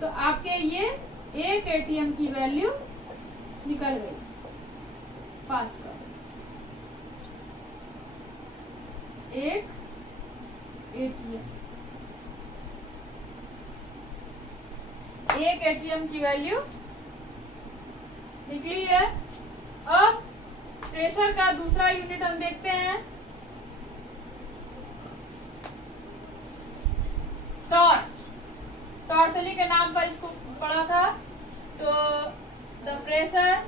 तो आपके ये 1 एटीएम की वैल्यू निकल गई पास्कल। 1 एटीएम की वैल्यू निकली है। अब प्रेशर का दूसरा यूनिट हम देखते हैं, टॉर्सली के नाम पर इसको पढ़ा था। तो the pressure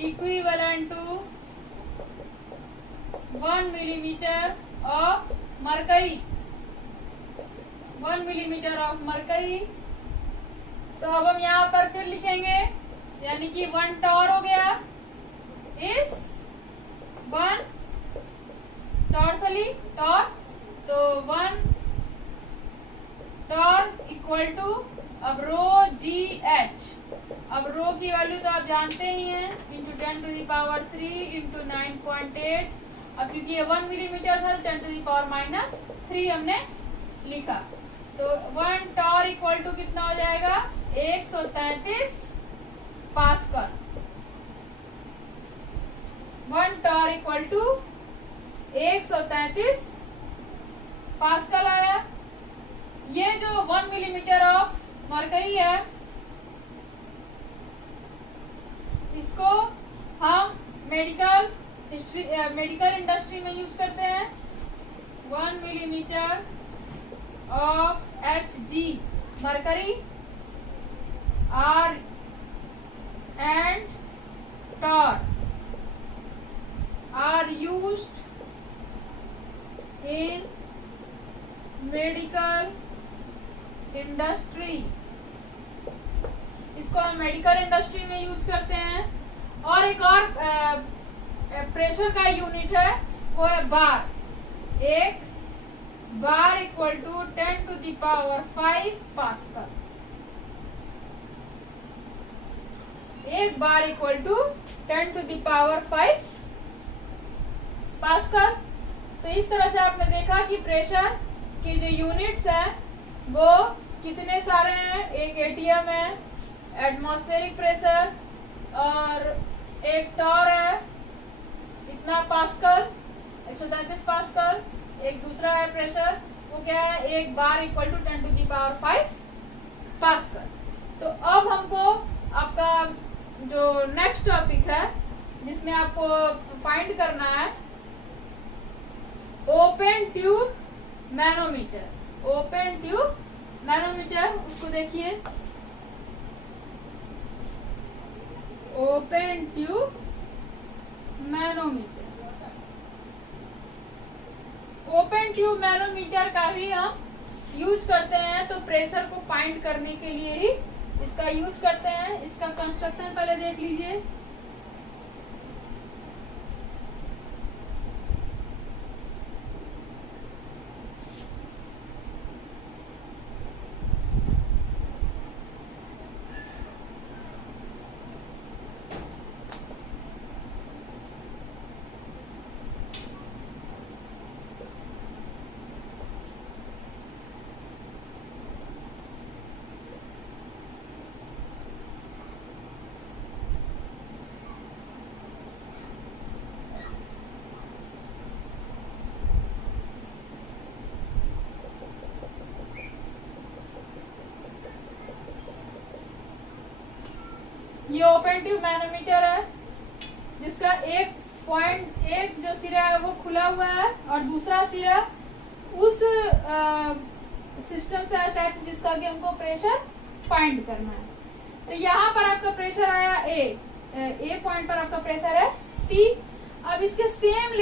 equivalent to 1 millimetre of mercury, 1 millimetre of mercury. तो अब हम यहाँ पर फिर लिखेंगे, यानी कि 1 टॉर हो गया इस 1 टॉर्सली टॉर। तो 1 टॉर इक्वल टू अब रो जी एच। अब रो की वैल्यू तो आप जानते ही हैं, into 10 to the power 3 into 9.8। अब क्योंकि ये 1 मिलीमीटर था 10 टू द पावर माइनस 3 हमने लिखा। तो 1 टॉर इक्वल टू कितना हो जाएगा, 133 pascal. 1 torr equal to 133 pascal आया। ये जो 1 मिलीमीटर ऑफ मरकरी है इसको हम मेडिकल इंडस्ट्री में यूज करते हैं। 1 millimetre of Hg mercury are and tar are used in medical industry. इसको हम मेडिकल इंडस्ट्री में यूज करते हैं। और एक और प्रेशर का यूनिट है वो है बार। एक bar equal to 10 to the power 5 pascal. एक bar equal to 10 to the power 5 pascal. तो इस तरह से आपने देखा कि प्रेशर की जो यूनिट्स हैं वो कितने सारे हैं। एक एटीएम है, एटमॉस्फेरिक प्रेशर, और एक टॉर है इतना पास्कल 133 पास्कल। एक दूसरा है प्रेशर वो क्या है, एक bar equal to 10 to the power 5 pascal. तो अब हमको आपका जो नेक्स्ट टॉपिक है जिसमें आपको फाइंड करना है open tube manometer. Open tube manometer, उसको देखिए। Open tube manometer, open tube manometer का भी हम यूज करते हैं तो प्रेशर को फाइंड करने के लिए ही इसका यूज करते हैं। इसका कंस्ट्रक्शन पहले देख लीजिए। ये ओपन ट्यूब मैनोमीटर है जिसका एक जो सिरा है वो खुला हुआ है और दूसरा सिरा उस सिस्टम से अटैच जिसका कि हमको प्रेशर फाइंड करना है। तो यहाँ पर आपका प्रेशर आया ए पॉइंट पर आपका प्रेशर है P। अब इसके सेम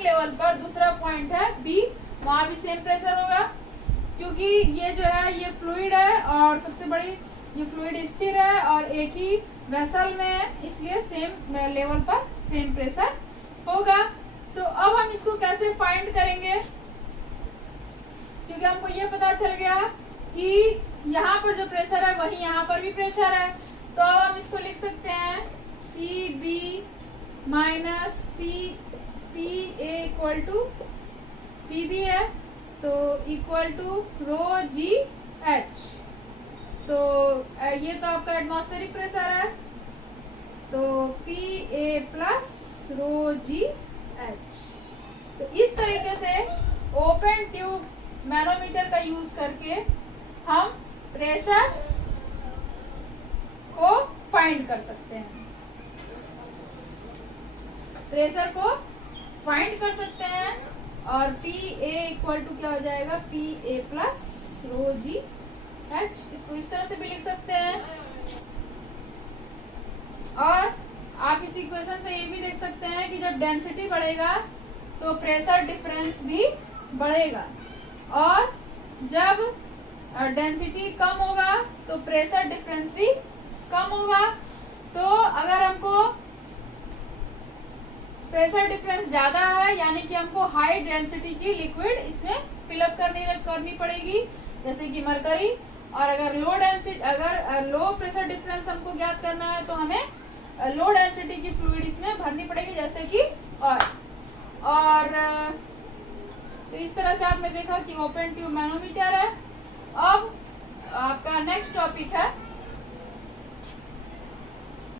लेवल पर दूसरा पॉइंट है B, वहां भी सेम प्रेशर होगा क्योंकि ये जो है ये फ्लूइड है और सबसे बड़ी ये फ्लूइड स्थिर है और एक ही वेसल में है, इसलिए सेम लेवल पर सेम प्रेशर होगा। तो अब हम इसको कैसे फाइंड करेंगे, क्योंकि हमको ये पता चल गया कि यहाँ पर जो प्रेशर है वही यहाँ पर भी प्रेशर है। तो अब हम इसको लिख सकते हैं PB minus PA equal to PB है तो equal to rho G H. तो ये तो आपका एटमॉस्फेरिक प्रेशर है तो PA plus rho G H. तो इस तरीके से ओपन ट्यूब मैनोमीटर का यूज करके हम प्रेशर को फाइंड कर सकते हैं, और PA इक्वल टू क्या हो जाएगा PA plus rho G H. इसको इस तरह से भी लिख सकते हैं और आप इस इक्वेशन से ये भी देख सकते हैं कि जब डेंसिटी बढ़ेगा तो प्रेशर डिफरेंस भी बढ़ेगा और जब डेंसिटी कम होगा तो प्रेशर डिफरेंस भी कम होगा। तो अगर हमको प्रेशर डिफरेंस ज्यादा है यानी कि हमको हाई डेंसिटी की लिक्विड इसमें फिलअप करनी पड़ेगी जैसे कि मरकरी, और अगर लो प्रेशर डिफरेंस हमको ज्ञात करना है तो हमें लो डेंसिटी की फ्लूइड इसमें भरनी पड़ेगी जैसे कि और तो इस तरह से आपने देखा कि ओपन ट्यूब मैनोमीटर है। अब आपका नेक्स्ट टॉपिक है